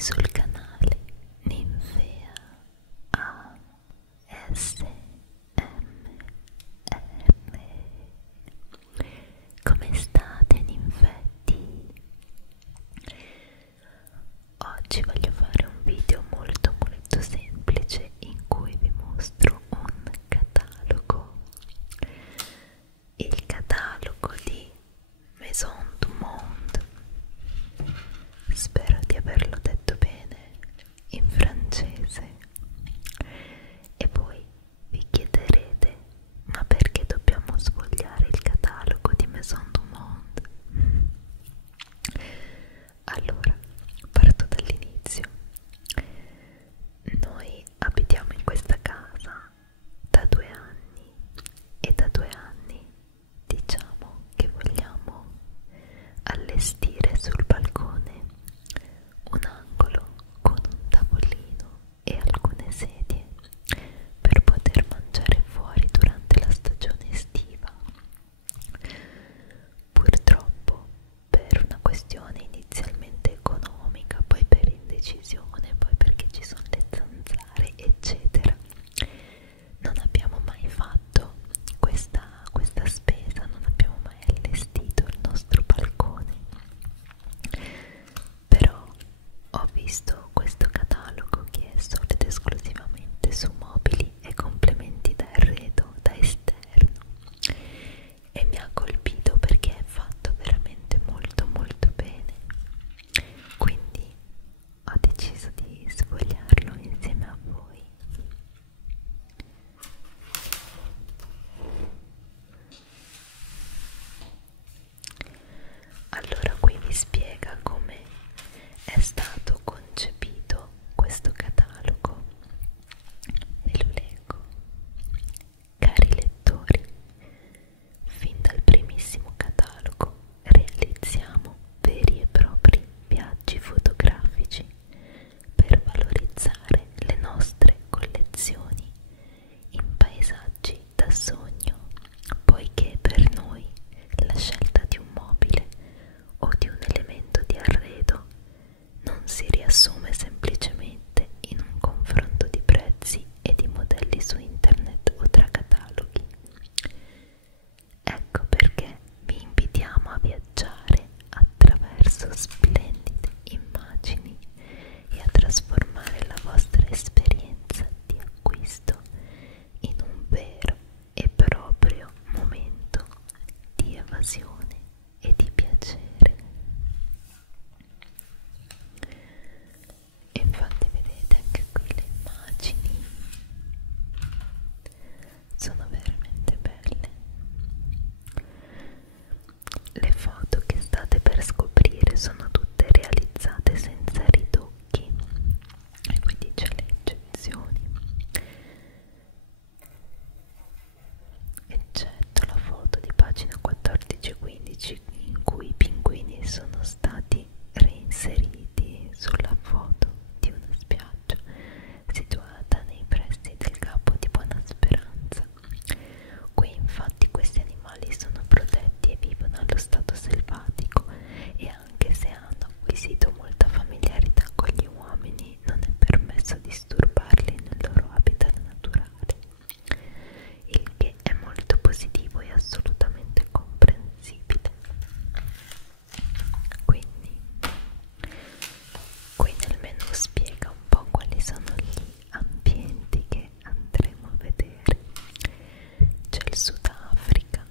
sul canale Ninfea ASMR. Come state, ninfetti? Oggi voglio fare un video molto semplice in cui vi mostro un catalogo, il catalogo di Maison du Monde. Spero di averlo detto bene in francese. E voi vi chiederete: ma perché dobbiamo sfogliare il catalogo di Maison du Monde? Allora, parto dall'inizio. Noi abitiamo in questa casa da 2 anni e da 2 anni diciamo che vogliamo allestire sul balcone un angolo con un tavolino e alcune sedie per poter mangiare fuori durante la stagione estiva. Purtroppo, per una questione inizialmente economica, poi per indecisione, poi perché ci sono le zanzare, eccetera, non abbiamo mai fatto questa spesa, non abbiamo mai allestito il nostro balcone. Però ho visto questo catalogo che è solo ed esclusivamente su mobili e complementi d'arredo da esterno e mi ha colpito perché è fatto veramente molto bene, quindi ho deciso di sfogliarlo insieme a voi. Allora, qui vi spiega come è stato concepito questo catalogo e lo leggo. Cari lettori, fin dal primissimo catalogo realizziamo veri e propri viaggi fotografici per valorizzare le nostre collezioni in paesaggi da sogno, poiché per noi la scelta di un mobile o di un elemento di arredo non si riassume semplicemente in un confronto di prezzi e di modelli su internet o tra cataloghi. Ecco perché vi invitiamo a viaggiare attraverso splendide immagini e a trasformare la vostra esperienza di acquisto in un vero e proprio momento di evasione e di piacere. Infatti vedete anche qui le immagini sono veramente belle. Le foto che state per scoprire sono tutte realizzate senza ritocchi, e qui dice le eccezioni, eccetto la foto di pagina 14 e 15 in cui i pinguini sono stati reinseriti sulla foto di una spiaggia situata nei pressi del Capo di Buona Speranza. Qui infatti questi animali sono protetti e vivono allo stato selvatico, e anche se hanno acquisito molta familiarità con gli uomini non è permesso disturbarli nel loro habitat naturale, il che è molto positivo e assolutamente comprensibile. Quindi qui nel menu spiega un po' quali sono gli ambienti che andremo a vedere. C'è il Sudafrica,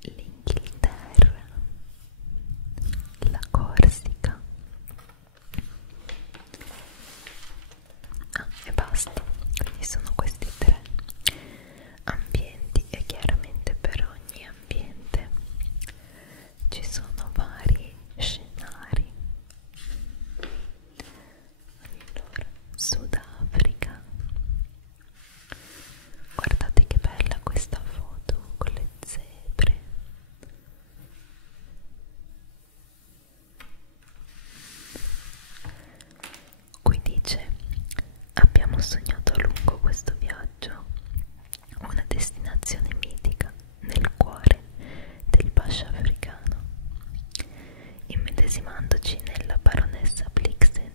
l'Inghilterra, la Corsica, e basta. Quindi sono questi 3 ambienti, e chiaramente per ogni ambiente ci sono vari scenari. Allora, Sudafrica, guardate che bella questa foto con le zebre. Qui dice: abbiamo sognato a lungo questo viaggio, una destinazione mitica nel cuore del Bascia africano. Immedesimandoci nella baronessa Blixen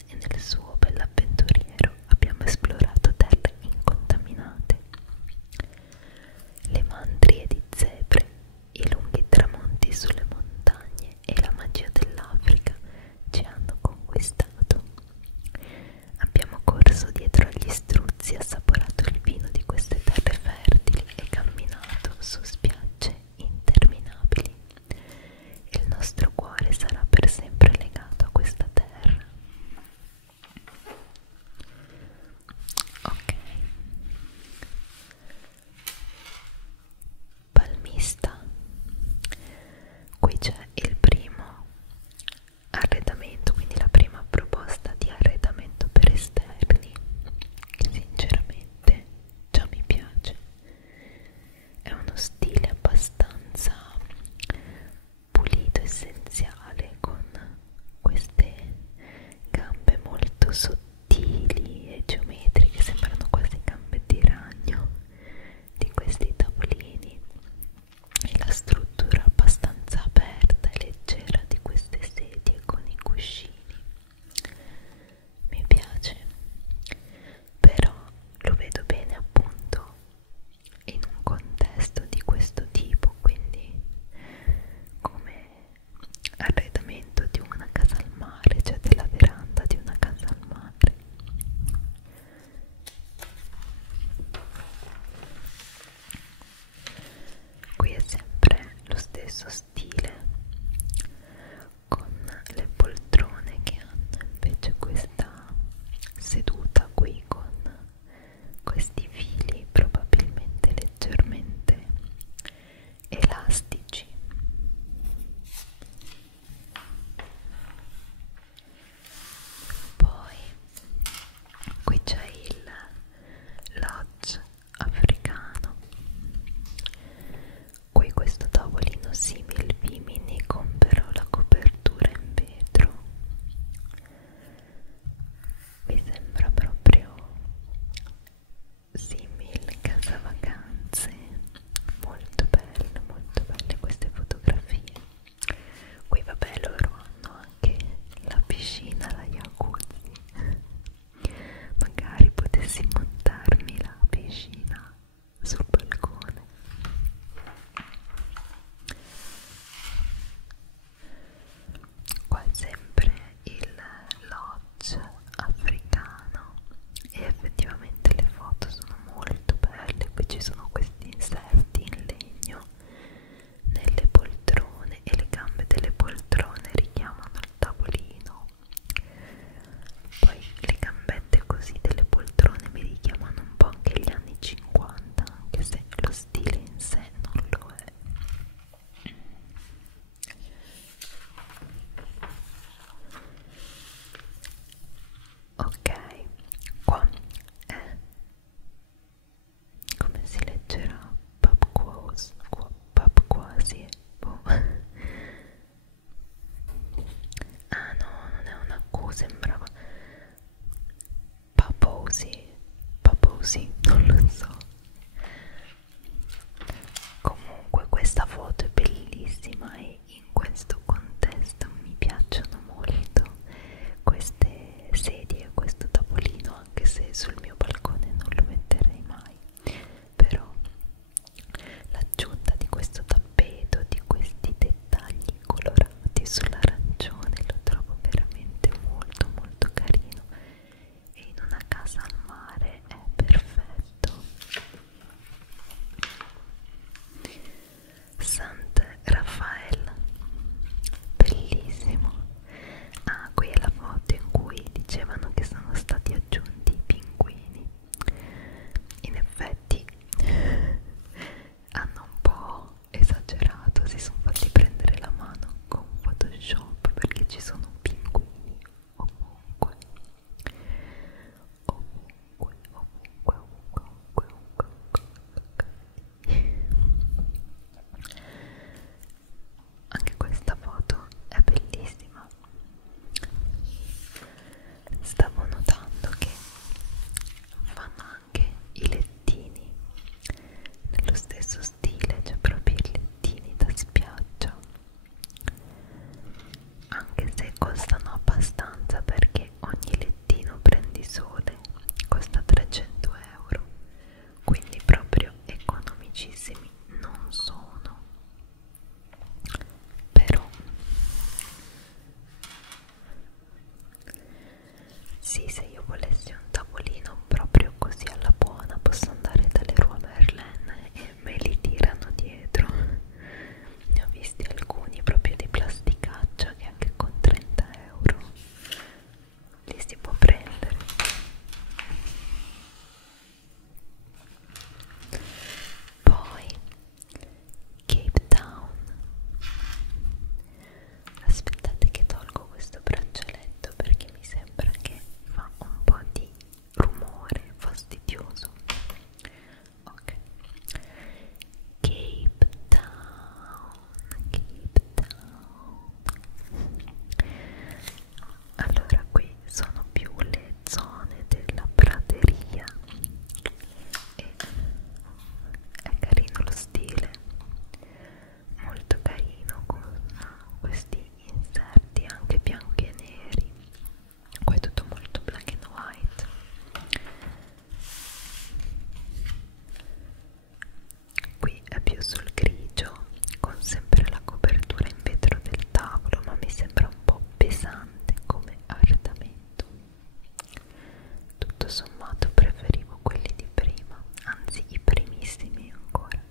Sì, se io volessi un tavolino proprio così alla buona posso andare dalle Leroy Merlin e me li tirano dietro. Ne ho visti alcuni proprio di plasticaccia che anche con 30 € li si può prendere. Poi Cape Town. Aspettate che tolgo questo braccialetto perché mi sembra che fa un po' di rumore fastidioso. Ok, Cape Town, Cape Town. Allora qui sono più le zone della prateria e è carino lo stile, molto carino, con questi inserti anche bianchi e neri. Qua è tutto molto black and white. Qui è più sul grigio, con sempre la copertura in vetro del tavolo, ma mi sembra un po' pesante come arredamento. Tutto sommato preferivo quelli di prima, anzi i primissimi ancora.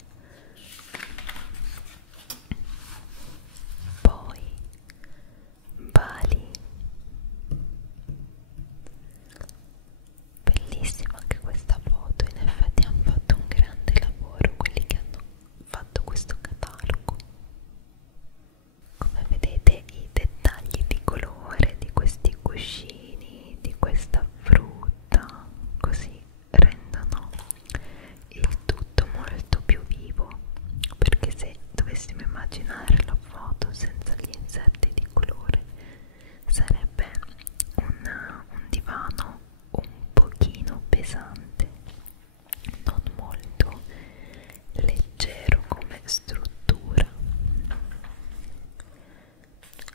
Poi Bali, bellissima anche questa foto, in effetti hanno fatto un grande lavoro quelli che hanno fatto questo catalogo. Come vedete i dettagli di colore di questi cuscini, di questa frutta, così rendono il tutto molto più vivo, perché se dovessimo immaginare la foto senza gli inserti di colore sarebbe un divano un pochino pesante, non molto leggero come struttura.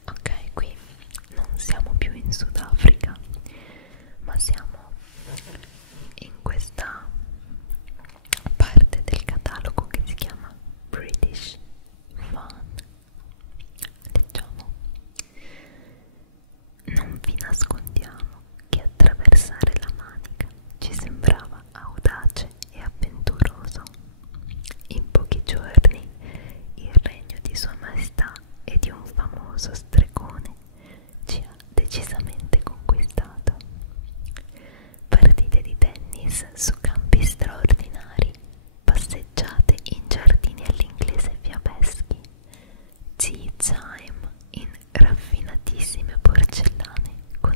Ok, qui non siamo più in Sudafrica, ma siamo in questa parte del catalogo che si chiama British Fun. Leggiamo: non vi nascondiamo che attraversare la Manica ci sembrava audace e avventuroso. In pochi giorni il regno di Sua Maestà e di un famoso stregone ci ha decisamente conquistato. Partite di tennis su campi straordinari, passeggiate in giardini all'inglese fiabeschi, tea time in raffinatissime porcellane con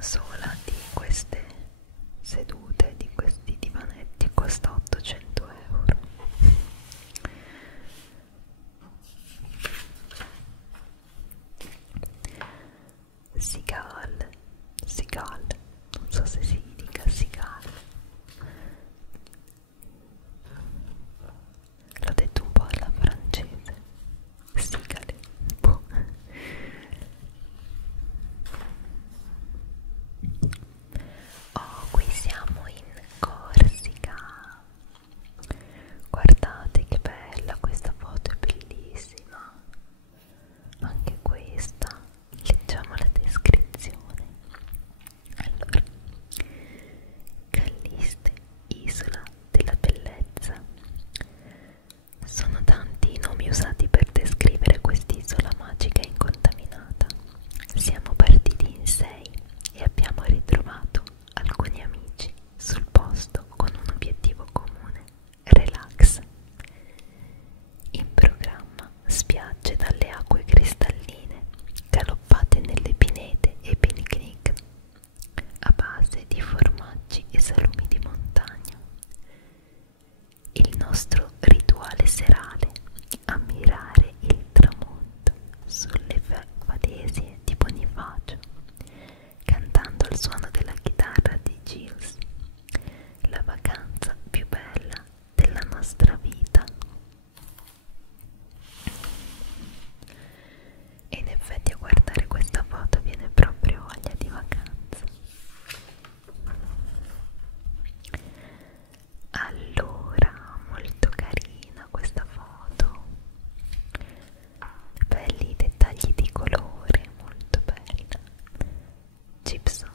una sola di queste sedute, di questi divanetti, costa 800 euro. Sigal, non so se si dica Sigal, l'ho detto un po' alla francese, Sigale, boh. Oh, qui siamo in Corsica. Guardate che bella, questa foto è bellissima. Anche questa, leggiamo la descrizione. Allora, Calliste, isola della bellezza. Sono tanti i nomi usati per descrivere quest'isola magica e incontaminata. Siamo partiti in 6 e abbiamo ritrovato alcuni amici sul posto con un obiettivo comune: relax. In programma spiagge dalle acque cristalline, galoppate nelle pinete e picnic a base di formaggi e salumi di montagna. Il nostro rituale serale: ammirare il tramonto sulle fadesie di Bonifacio, cantando al suono della chitarra di Gilles. La vacanza più bella della nostra vita. E in effetti a guardare questa foto viene proprio voglia di vacanza. Allora, molto carina questa foto, belli dettagli di colore, molto bella. Gibson.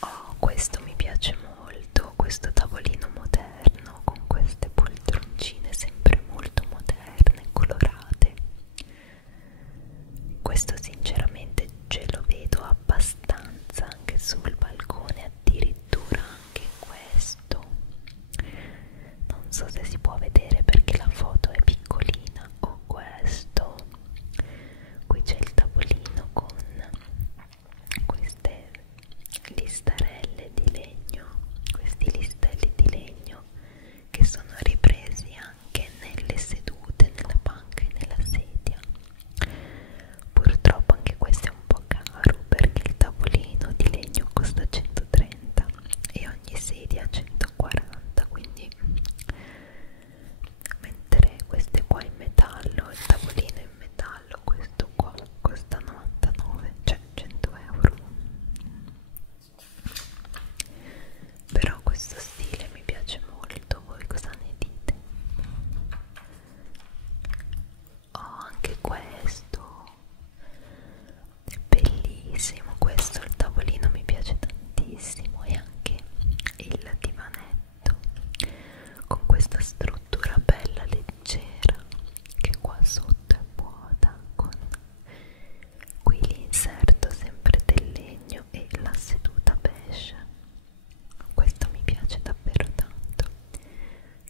Oh, questo mi piace molto, questo tavolino moderno con queste poltroncine sempre molto moderne, colorate. Questo sinceramente ce lo vedo abbastanza anche sul balcone, addirittura anche questo. Non so se si può vedere perché la foto è piccolina. O questo, qui c'è il tavolino con queste listarelle di legno, questi listelli di legno che sono ripresi anche nelle sedute, nella panca e nella sedia. Purtroppo anche questo è un po' caro perché il tavolino di legno costa 130 e ogni sedia 140, quindi mentre queste qua in metallo, il tavolino in metallo, questo qua costa 99, cioè 100 euro. Però questo stile mi piace molto, voi cosa ne dite? Oh, anche questo è bellissimo, questo il tavolino mi piace tantissimo e anche il divanetto con questa struttura bella leggera che qua sotto è vuota con qui l'inserto sempre del legno e la seduta beige. Questo mi piace davvero tanto.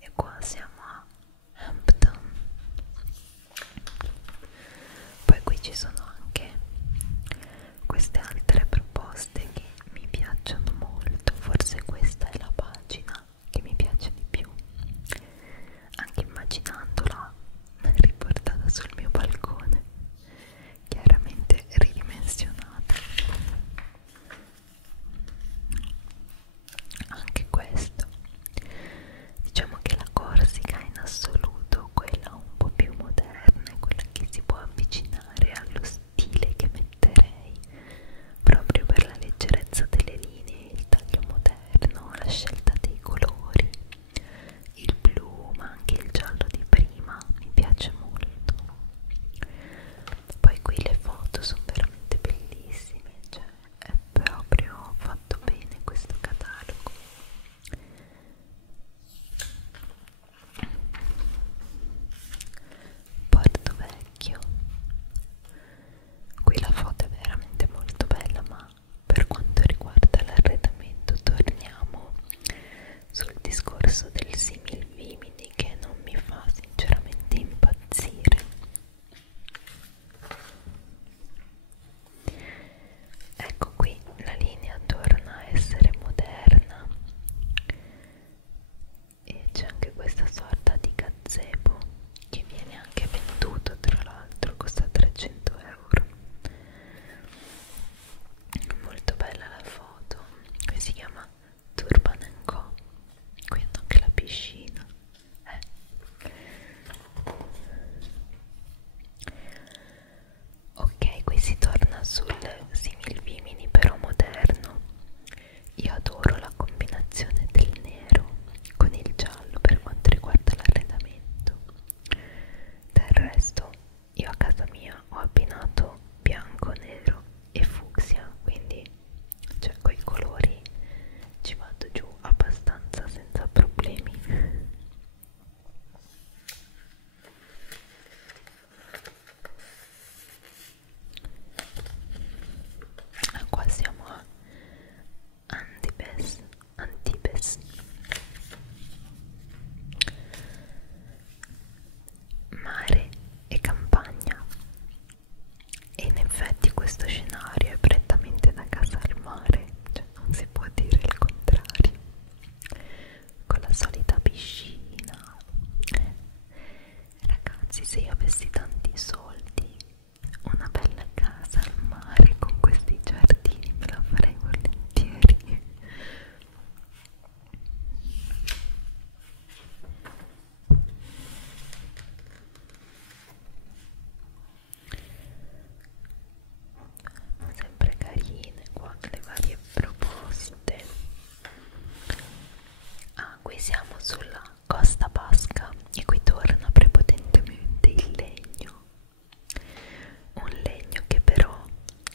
E qua siamo a Hampton. Poi qui ci sono anche queste altre proposte che mi piacciono molto. Forse questa è la pagina che mi piace di più, anche immaginandola riportata sul mio balcone, chiaramente ridimensionata. Anche questo, diciamo che la Corsica è in assoluto quella un po' più moderna, quella che si può avvicinare allo stile avessi tanti soldi, una bella casa al mare con questi giardini, me la farei volentieri. Sempre carine qua le varie proposte. Ah, qui siamo sulla Costa Basca e qui torna prepotentemente il legno, un legno che però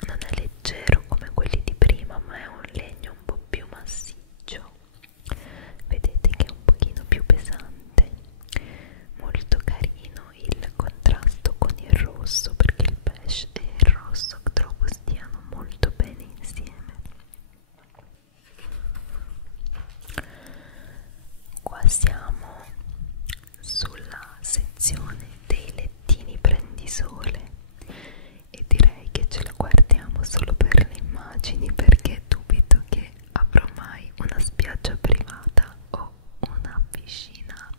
non è leggero come quelli di prima, ma è un legno un po' più massiccio. Vedete che è un pochino più pesante, molto carino il contrasto con il rosso, perché il beige e il rosso trovo stiano molto bene insieme. Qua siamo sulla sezione dei lettini prendisole e direi che ce la guardiamo solo per le immagini, perché dubito che avrò mai una spiaggia privata o una piscina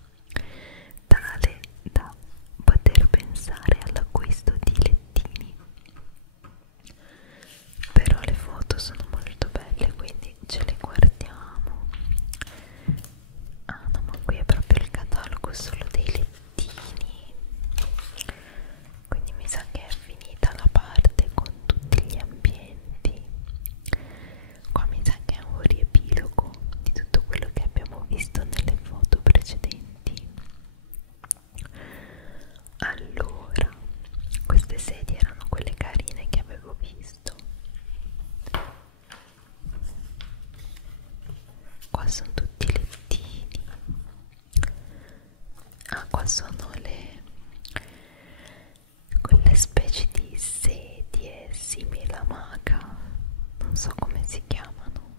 tale da poter pensare all'acquisto di lettini. Però le foto sono molto belle, quindi ce le guardiamo. Ah no, ma qui è proprio il catalogo solo dei lettini, quindi mi sa che è finita la parte con tutti gli ambienti. Qua mi sa che è un riepilogo di tutto quello che abbiamo visto nelle foto precedenti. Allora, queste sedie erano quelle carine che avevo visto. Qua sono tutti i lettini. Ah, qua sono quelle specie di sedie simili a maca, non so come si chiamano.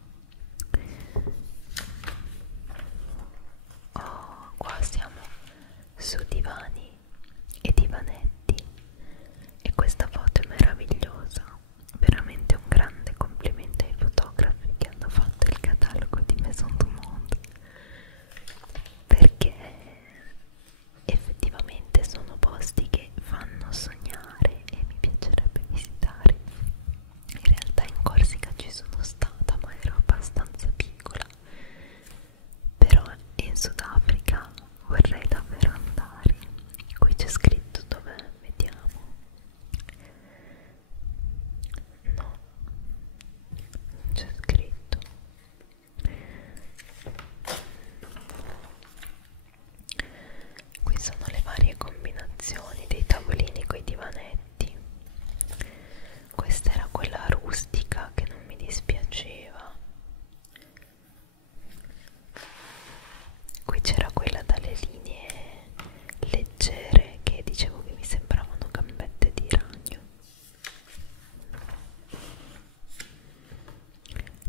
Oh, qua siamo su divani e divanetti e questa foto è meravigliosa, veramente un grande complimento ai fotografi che hanno fatto il catalogo di Maison du Monde, perché effettivamente sono posti che fanno sognare e mi piacerebbe visitare. In realtà in Corsica ci sono stata, ma ero abbastanza piccola, però in Sudafrica vorrei davvero andare. Qui c'è scritto dov'è, vediamo. No, non c'è scritto. Qui sono le varie combinazioni dei tavolini coi divanetti. Questa era quella rustica che non mi dispiaceva. Qui c'era quella dalle linee leggere che dicevo che mi sembravano gambette di ragno.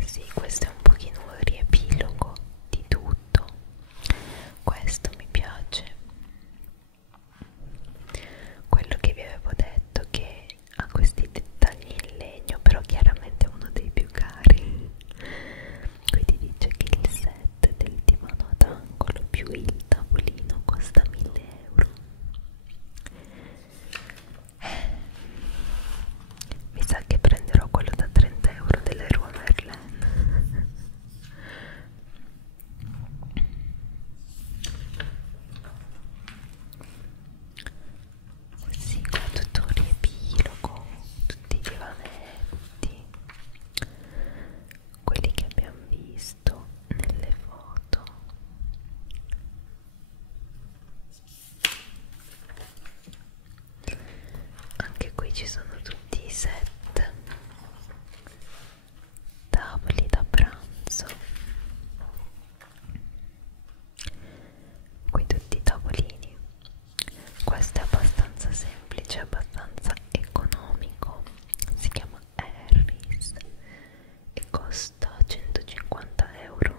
Sì, questo è un pochino un riepilogo di tutto. Questo mi piace. Quello che vi avevo detto che ha questi dettagli in legno, però chiaramente è uno dei più cari. Quindi dice che il set del divano ad angolo più il tavolino costa 1000 euro. Mi sa che prenderò quello da 30 euro delle Leroy Merlin. Sì, qua è tutto un riepilogo, tutti i divanetti, quelli che abbiamo visto nelle foto. Anche qui ci sono tutti i set, tavoli da pranzo, qui tutti i tavolini. Questo è abbastanza semplice, abbastanza economico, si chiama Harris e costa 150 euro.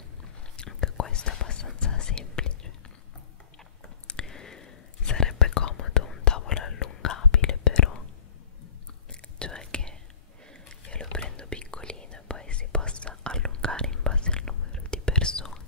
Anche questo è abbastanza semplice. Sarebbe comodo un tavolo allungabile, però, cioè che io lo prendo piccolino e poi si possa allungare in base al numero di persone.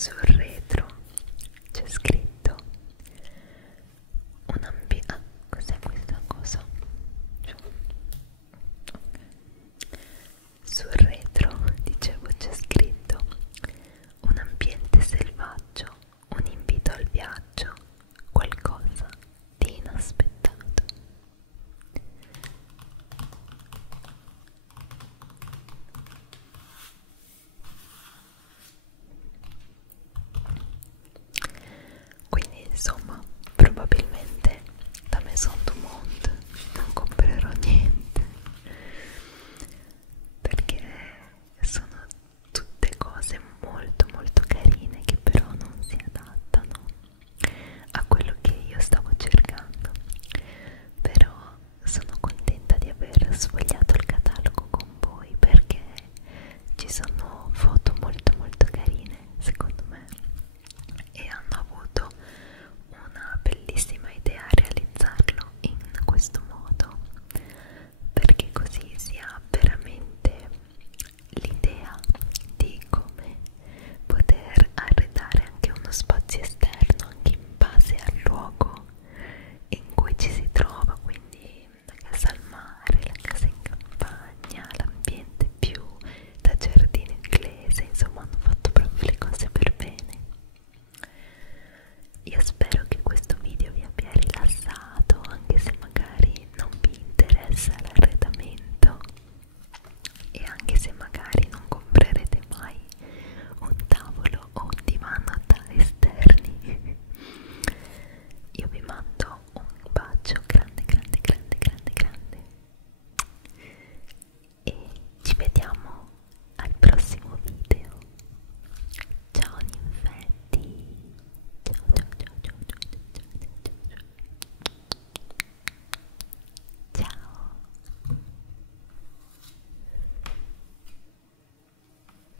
azzurre